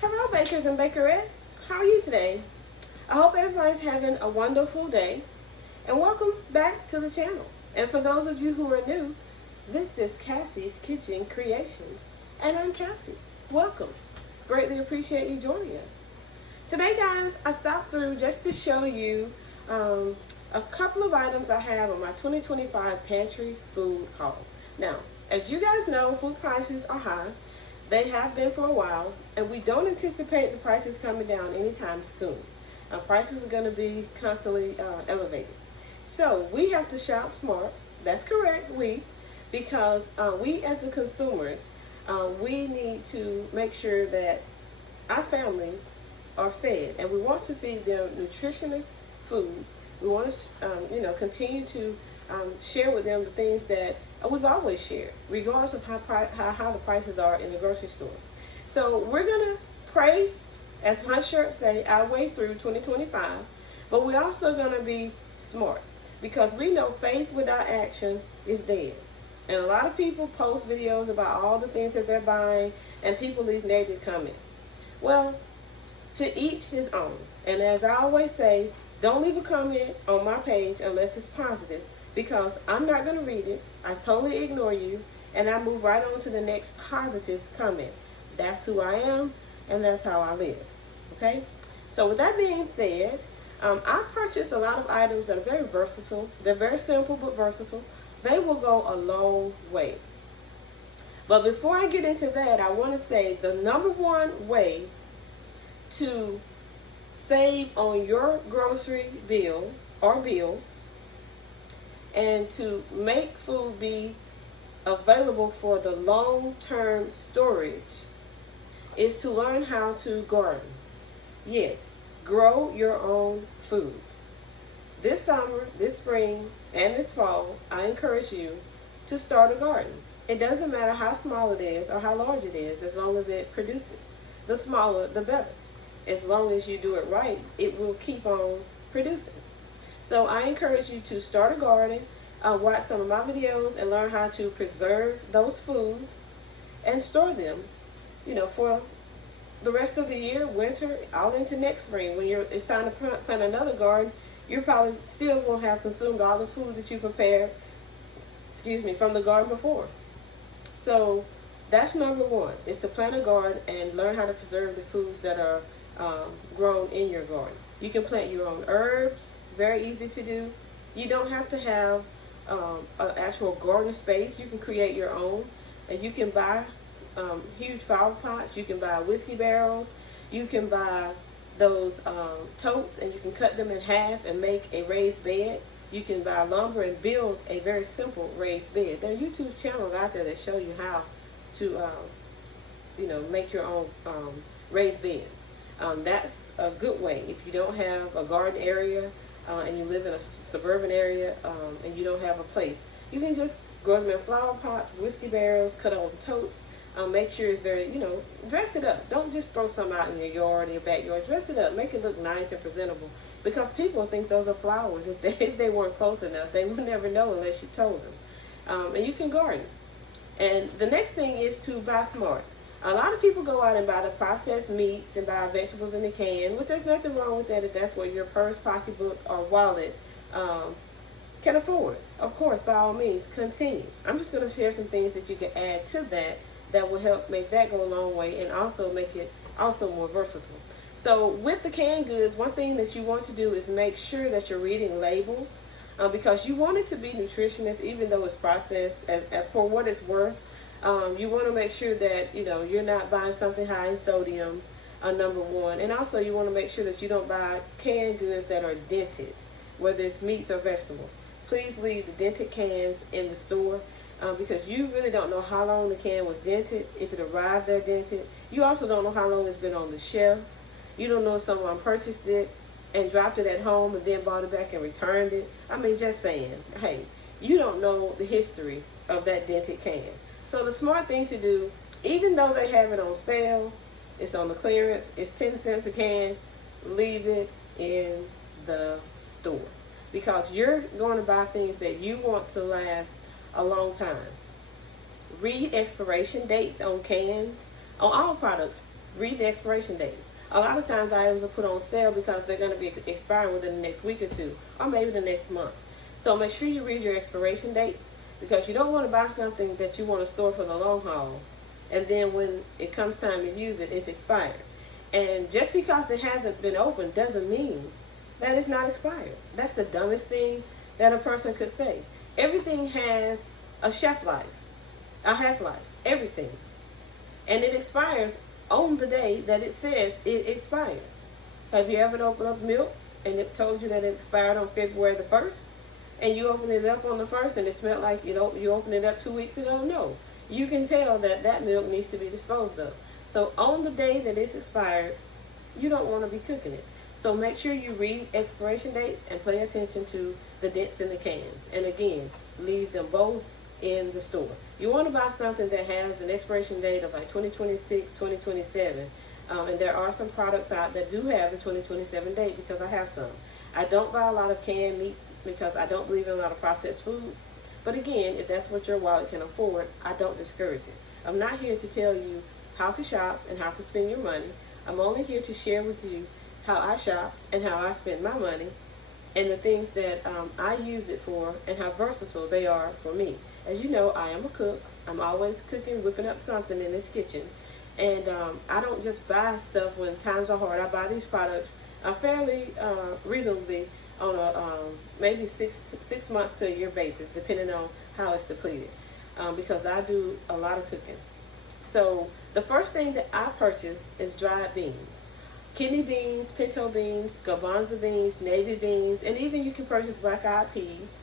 Hello, bakers and bakerettes. How are you today? I hope everybody's having a wonderful day, and welcome back to the channel. And for those of you who are new, this is Cassie's Kitchen Creations, and I'm Cassie. Welcome. Greatly appreciate you joining us. Today, guys, I stopped through just to show you a couple of items I have on my 2025 Pantry Food Haul. Now, as you guys know, food prices are high. They have been for a while, and we don't anticipate the prices coming down anytime soon. Prices are going to be constantly elevated. So we have to shop smart. That's correct, because we as the consumers, we need to make sure that our families are fed, and we want to feed them nutritious food. We want to, continue to share with them the things that we've always shared, regardless of how the prices are in the grocery store. So we're gonna pray, as my shirt say, our way through 2025, but we're also gonna be smart, because we know faith without action is dead. And a lot of people post videos about all the things that they're buying, and people leave negative comments. Well, to each his own. And as I always say, don't leave a comment on my page unless it's positive, because I'm not going to read it. I totally ignore you, and I move right on to the next positive comment. That's who I am, and that's how I live. Okay? So with that being said, I purchased a lot of items that are very versatile. They're very simple but versatile. They will go a long way. But before I get into that, I want to say the number one way to save on your grocery bill or bills, and to make food be available for the long-term storage, is to learn how to garden. Yes, grow your own foods. This summer, this spring, and this fall, I encourage you to start a garden. It doesn't matter how small it is or how large it is, as long as it produces. The smaller, the better. As long as you do it right, it will keep on producing. So I encourage you to start a garden, watch some of my videos, and learn how to preserve those foods and store them, for the rest of the year, winter, all into next spring. When it's time to plant another garden, you probably still won't have consumed all the food that you prepared, from the garden before. So that's number one, is to plant a garden and learn how to preserve the foods that are grown in your garden. You can plant your own herbs, very easy to do. You don't have to have an actual garden space. You can create your own, and you can buy huge flower pots. You can buy whiskey barrels. You can buy those totes, and you can cut them in half and make a raised bed. You can buy lumber and build a very simple raised bed. There are YouTube channels out there that show you how to make your own raised beds. That's a good way. If you don't have a garden area and you live in a suburban area and you don't have a place, you can just grow them in flower pots, whiskey barrels, cut on totes. Make sure it's very, dress it up. Don't just throw something out in your yard, in your backyard. Dress it up. Make it look nice and presentable, because people think those are flowers. If they weren't close enough, they would never know unless you told them. And you can garden. And the next thing is to buy smart. A lot of people go out and buy the processed meats and buy vegetables in the can, which there's nothing wrong with that if that's what your purse, pocketbook, or wallet can afford. Of course, by all means, continue. I'm just going to share some things that you can add to that will help make that go a long way, and also make it also more versatile. So with the canned goods, one thing that you want to do is make sure that you're reading labels, because you want it to be nutritious, even though it's processed. For what it's worth, you want to make sure that you're not buying something high in sodium, number one, and also you want to make sure that you don't buy canned goods that are dented, whether it's meats or vegetables. Please leave the dented cans in the store, because you really don't know how long the can was dented, if it arrived there dented. You also don't know how long it's been on the shelf. You don't know if someone purchased it and dropped it at home and then bought it back and returned it. I mean, just saying, hey, you don't know the history of that dented can. So the smart thing to do, even though they have it on sale, it's on the clearance, it's 10 cents a can, leave it in the store, because you're going to buy things that you want to last a long time. Read expiration dates on cans, on all products, read the expiration dates. A lot of times items are put on sale because they're going to be expiring within the next week or two, or maybe the next month. So make sure you read your expiration dates, because you don't want to buy something that you want to store for the long haul, and then when it comes time to use it, it's expired. And just because it hasn't been opened doesn't mean that it's not expired. That's the dumbest thing that a person could say. Everything has a shelf life, a half-life, everything. And it expires on the day that it says it expires. Have you ever opened up milk and it told you that it expired on February the 1st? And you opened it up on the 1st and it smelled like you opened it up 2 weeks ago? No. You can tell that that milk needs to be disposed of. So on the day that it's expired, you don't want to be cooking it. So make sure you read expiration dates and pay attention to the dents in the cans. And again, leave them both in the store. You want to buy something that has an expiration date of like 2026, 2027. And there are some products out that do have the 2027 date, because I have some. I don't buy a lot of canned meats because I don't believe in a lot of processed foods. But again, if that's what your wallet can afford, I don't discourage it. I'm not here to tell you how to shop and how to spend your money. I'm only here to share with you how I shop and how I spend my money, and the things that I use it for, and how versatile they are for me. As you know, I am a cook. I'm always cooking, whipping up something in this kitchen. And I don't just buy stuff when times are hard. I buy these products fairly reasonably on a maybe six months to a year basis, depending on how it's depleted, because I do a lot of cooking. So the first thing that I purchase is dried beans. Kidney beans, pinto beans, garbanzo beans, navy beans, and even you can purchase black-eyed peas.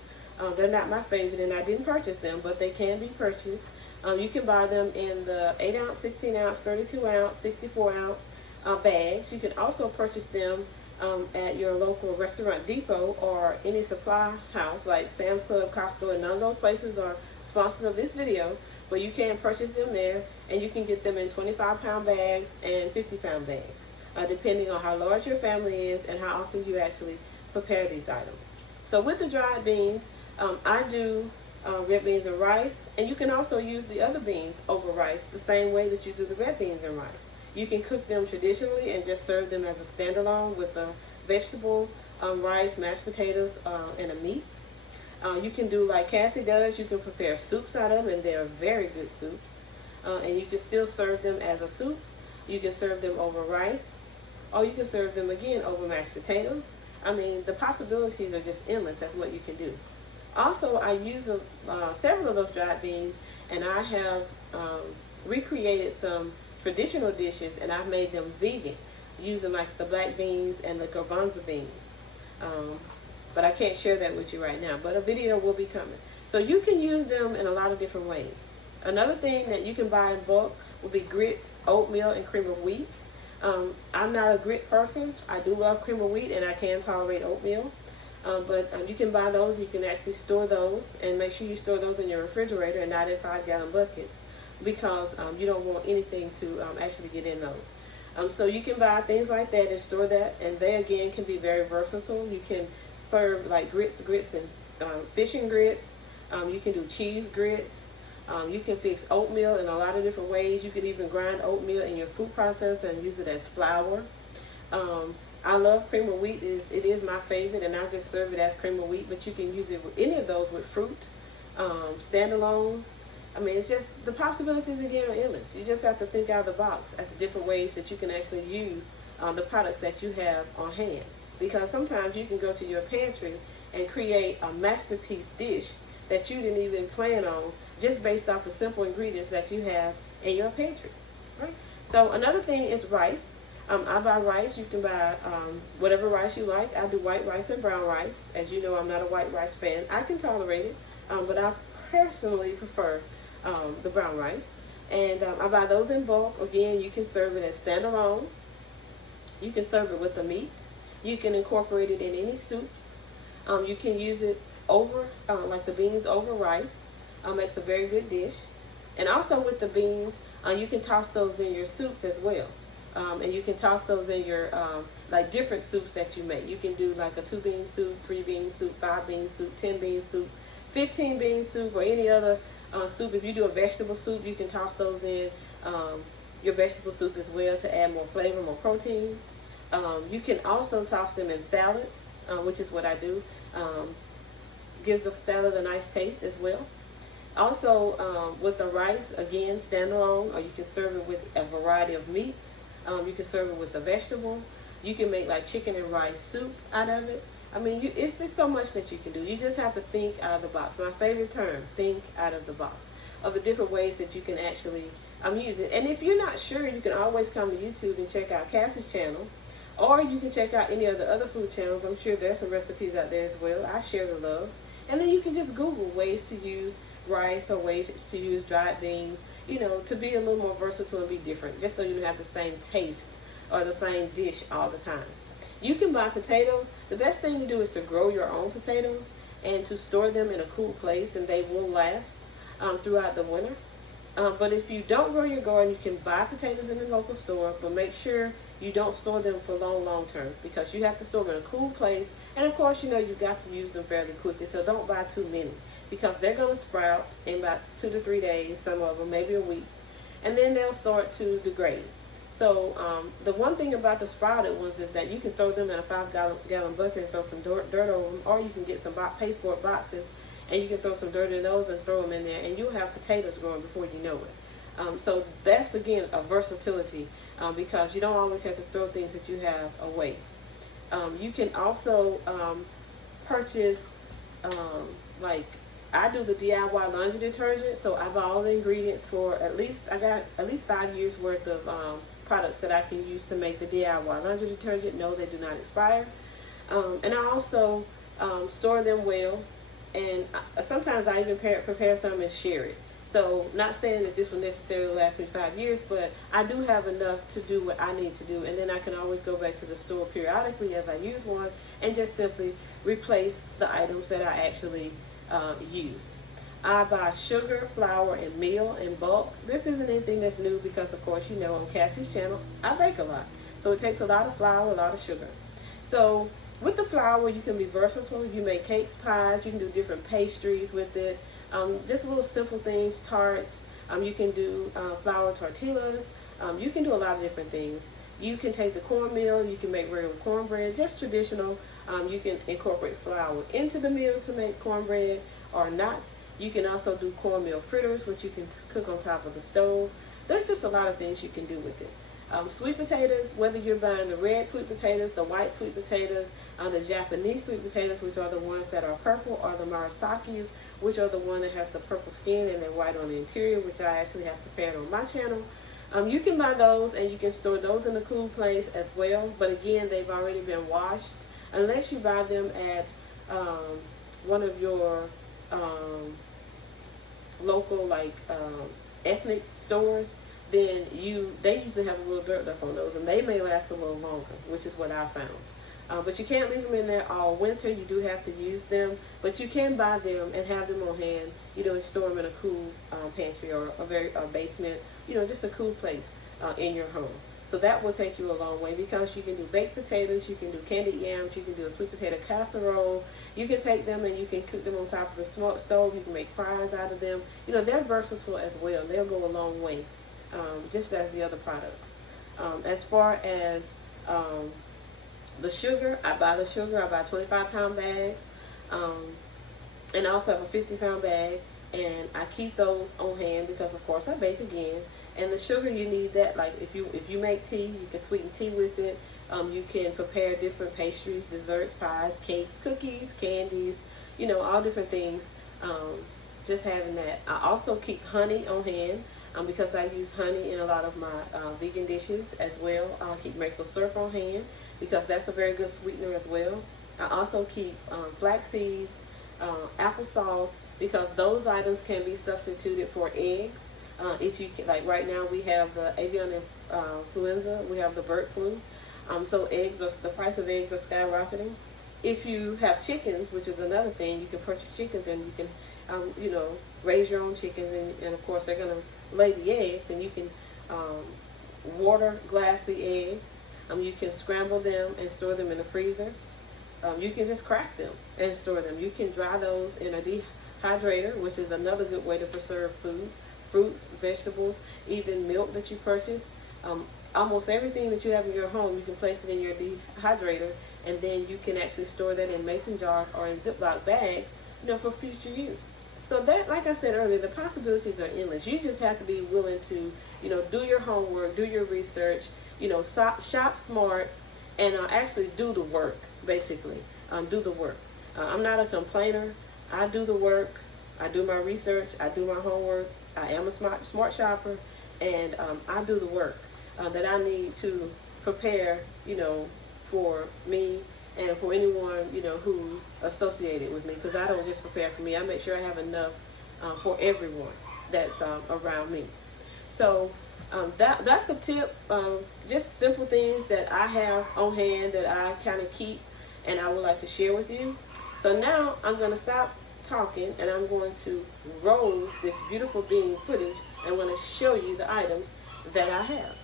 They're not my favorite, and I didn't purchase them, but they can be purchased. You can buy them in the 8-ounce, 16-ounce, 32-ounce, 64-ounce bags. You can also purchase them at your local restaurant depot or any supply house like Sam's Club, Costco, and none of those places are sponsors of this video, but you can purchase them there, and you can get them in 25-pound bags and 50-pound bags, depending on how large your family is and how often you actually prepare these items. So with the dried beans, I do red beans and rice, and you can also use the other beans over rice the same way that you do the red beans and rice. You can cook them traditionally and just serve them as a standalone with a vegetable, rice, mashed potatoes, and a meat. You can do like Cassie does. You can prepare soups out of them, and they're very good soups. And you can still serve them as a soup. You can serve them over rice, or you can serve them again over mashed potatoes. I mean, the possibilities are just endless. That's what you can do. Also, I use several of those dried beans, and I have recreated some traditional dishes, and I've made them vegan using like the black beans and the garbanzo beans. But I can't share that with you right now, but a video will be coming. So you can use them in a lot of different ways. Another thing that you can buy in bulk will be grits, oatmeal, and cream of wheat. I'm not a grit person. I do love cream of wheat, and I can tolerate oatmeal. But you can buy those. You can actually store those, and make sure you store those in your refrigerator and not in 5-gallon buckets, because you don't want anything to actually get in those. So you can buy things like that and store that, and they again can be very versatile. You can serve like grits and fish and grits. You can do cheese grits. You can fix oatmeal in a lot of different ways. You can even grind oatmeal in your food processor and use it as flour. I love cream of wheat. It is my favorite, and I just serve it as cream of wheat, but you can use it with any of those with fruit, standalones. I mean, it's just, the possibilities again are endless. You just have to think out of the box at the different ways that you can actually use the products that you have on hand. Because sometimes you can go to your pantry and create a masterpiece dish that you didn't even plan on, just based off the simple ingredients that you have in your pantry, right? So another thing is rice. I buy rice. You can buy whatever rice you like. I do white rice and brown rice. As you know, I'm not a white rice fan. I can tolerate it, but I personally prefer the brown rice. And I buy those in bulk. Again, you can serve it as standalone. You can serve it with the meat. You can incorporate it in any soups. You can use it over, like the beans over rice. Makes a very good dish. And also with the beans, you can toss those in your soups as well. And you can toss those in your like different soups that you make. You can do like a 2-bean soup, 3-bean soup, 5-bean soup, 10-bean soup, 15-bean soup, or any other soup. If you do a vegetable soup, you can toss those in. your vegetable soup as well to add more flavor, more protein. You can also toss them in salads, which is what I do. Gives the salad a nice taste as well. Also, with the rice, again, standalone, or you can serve it with a variety of meats. You can serve it with the vegetable. You can make like chicken and rice soup out of it. I mean, it's just so much that you can do. You just have to think out of the box. My favorite term, think out of the box, of the different ways that you can actually use it. And if you're not sure, you can always come to YouTube and check out Cassie's channel, or you can check out any of the other food channels. I'm sure there's some recipes out there as well. I share the love. And then you can just Google ways to use rice or ways to use dried beans, to be a little more versatile and be different, just so you don't have the same taste or the same dish all the time. You can buy potatoes. The best thing to do is to grow your own potatoes and to store them in a cool place, and they will last throughout the winter. But if you don't grow your garden, you can buy potatoes in the local store, but make sure you don't store them for long term, because you have to store them in a cool place. And of course, you've got to use them fairly quickly, so don't buy too many, because they're going to sprout in about 2 to 3 days, some of them, maybe a week, and then they'll start to degrade. So the one thing about the sprouted ones is that you can throw them in a 5-gallon bucket and throw some dirt over them, or you can get some pasteboard boxes and you can throw some dirt in those and throw them in there, and you'll have potatoes growing before you know it. So that's, again, a versatility, because you don't always have to throw things that you have away. You can also purchase, like I do the DIY laundry detergent, so I buy all the ingredients for I got at least 5 years worth of products that I can use to make the DIY laundry detergent. No, they do not expire. And I also store them well, and sometimes I even prepare some and share it. So not saying that this will necessarily last me 5 years, but I do have enough to do what I need to do, and then I can always go back to the store periodically as I use one and just simply replace the items that I actually used. I buy sugar, flour, and meal in bulk. This isn't anything that's new, because of course on Cassie's channel I bake a lot, so it takes a lot of flour, a lot of sugar. So with the flour, you can be versatile. You make cakes, pies, you can do different pastries with it. Just little simple things, tarts. You can do flour tortillas. You can do a lot of different things. You can take the cornmeal, you can make regular cornbread, just traditional. You can incorporate flour into the meal to make cornbread or not. You can also do cornmeal fritters, which you can cook on top of the stove. There's just a lot of things you can do with it. Sweet potatoes, whether you're buying the red sweet potatoes, the white sweet potatoes, the Japanese sweet potatoes, which are the ones that are purple, or the Marasakis, which are the one that has the purple skin and they're white on the interior, which I actually have prepared on my channel. You can buy those, and you can store those in a cool place as well. But again, they've already been washed, unless you buy them at one of your local ethnic stores. Then they usually have a little dirt left on those, and they may last a little longer, which is what I found. But you can't leave them in there all winter. You do have to use them, but you can buy them and have them on hand, and store them in a cool pantry or a basement, just a cool place in your home. So that will take you a long way, because you can do baked potatoes, you can do candied yams, you can do a sweet potato casserole. You can take them and you can cook them on top of the smoked stove. You can make fries out of them. They're versatile as well. They'll go a long way, just as the other products. As far as the sugar, I buy 25-pound bags, and I also have a 50-pound bag, and I keep those on hand because, of course, I bake again. And the sugar, you need that. Like if you make tea, you can sweeten tea with it. You can prepare different pastries, desserts, pies, cakes, cookies, candies, all different things. Just having that. I also keep honey on hand, because I use honey in a lot of my vegan dishes as well. I'll keep maple syrup on hand, because that's a very good sweetener as well. I also keep flax seeds, applesauce, because those items can be substituted for eggs. If you can, like right now we have the avian influenza, we have the bird flu. So the price of eggs are skyrocketing. If you have chickens, which is another thing, you can purchase chickens, and you can, raise your own chickens, and of course they're gonna lay the eggs, and you can water glass the eggs. You can scramble them and store them in the freezer. You can just crack them and store them. You can dry those in a dehydrator, which is another good way to preserve foods, fruits, vegetables, even milk that you purchase. Almost everything that you have in your home, you can place it in your dehydrator, and then you can actually store that in mason jars or in Ziploc bags, for future use. So that, like I said earlier, the possibilities are endless. You just have to be willing to, do your homework, do your research, shop smart, and actually do the work, basically. Do the work. I'm not a complainer. I do the work. I do my research. I do my homework. I am a smart shopper, and I do the work that I need to prepare, for me and for anyone, who's associated with me. Because I don't just prepare for me. I make sure I have enough for everyone that's around me. So that's a tip. Just simple things that I have on hand that I kind of keep and I would like to share with you. So now I'm going to stop talking and I'm going to roll this beautiful bean footage and I'm going to show you the items that I have.